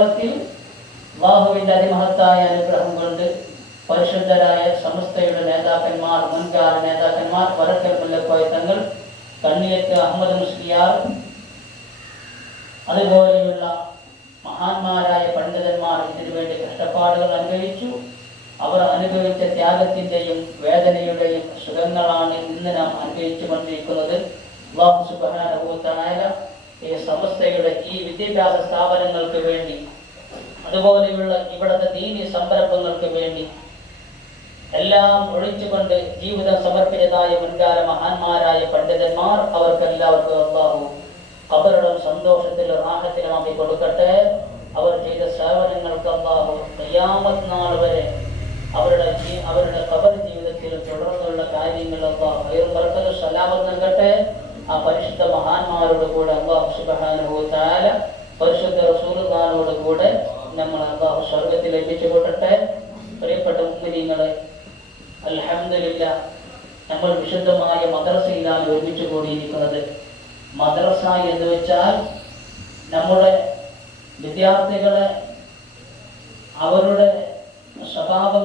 അല്ലാഹുവിന്റെ അതിമഹത്തായ അനുഗ്രഹം കൊണ്ട് പരിശുദ്ധരായ സമസ്തയുടെ നേതാക്കന്മാർ, മുൻകാല നേതാക്കന്മാർ, വരക്കൽ മുല്ലക്കോയ തങ്ങൾ, കണ്ണിയത്ത് അഹമ്മദ് മുസ്ലിയാർ, അതുപോലെയുള്ള മഹാന്മാരായ പണ്ഡിതന്മാർ ഇതിനു വേണ്ടി കഷ്ടപ്പാടുകൾ അനുഭവിച്ചു. അവർ അനുഭവിച്ച ത്യാഗത്തിന്റെയും വേദനയുടെയും സുഖങ്ങളാണ് ഇന്ന് നാം അനുഭവിച്ചു കൊണ്ടിരിക്കുന്നത്. അല്ലാഹു സുബ്ഹാനഹു വ തആല ഈ സമസ്തയുടെ ഈ വിദ്യാഭ്യാസ സ്ഥാപനങ്ങൾക്ക് വേണ്ടി, അതുപോലെയുള്ള ഇവിടുത്തെ ദീനി സംരംഭങ്ങൾക്ക് വേണ്ടി എല്ലാം ഒഴിച്ചുകൊണ്ട് ജീവിതം സമർപ്പിച്ചതായ മുൻകാല മഹാന്മാരായ പണ്ഡിതന്മാർ, അവർക്കെല്ലാവർക്കും അല്ലാഹു ഖബറുടെ സന്തോഷത്തിൽ റാഹത്തിലുമാക്കി കൊടുക്കട്ടെ. അവർ ചെയ്ത സേവനങ്ങൾക്ക് അല്ലാഹു ഖിയാമത്ത് നാൾ വരെ അവരുടെ ഖബർ ജീവിതത്തിൽ തുടർന്നുള്ള കാര്യങ്ങൾ അല്ലാഹു ഖൈറും ബറക്കത്തും സലാമത്ത് നൽകട്ടെ. ആ പരിശുദ്ധ മഹാന്മാരോട് കൂടെ അല്ലാഹു സുബ്ഹാനഹു വ തആല പരിശുദ്ധ റസൂലുള്ളാഹിയോട് കൂടെ നമ്മൾ അല്ലാഹു സ്വർഗ്ഗത്തിൽ എത്തിച്ചു കൊടുക്കട്ടെ. പ്രിയപ്പെട്ട മുഅ്മിനീങ്ങളെ, അൽഹംദുലില്ലാഹ്, നമ്മൾ വിശുദ്ധമായ മദ്രസയിലാണ് ഒരുമിച്ച് കൂടിയിരിക്കുന്നത്. മദ്രസ എന്ന് വെച്ചാൽ നമ്മുടെ വിദ്യാർത്ഥികളെ അവരുടെ സ്വഭാവങ്ങൾ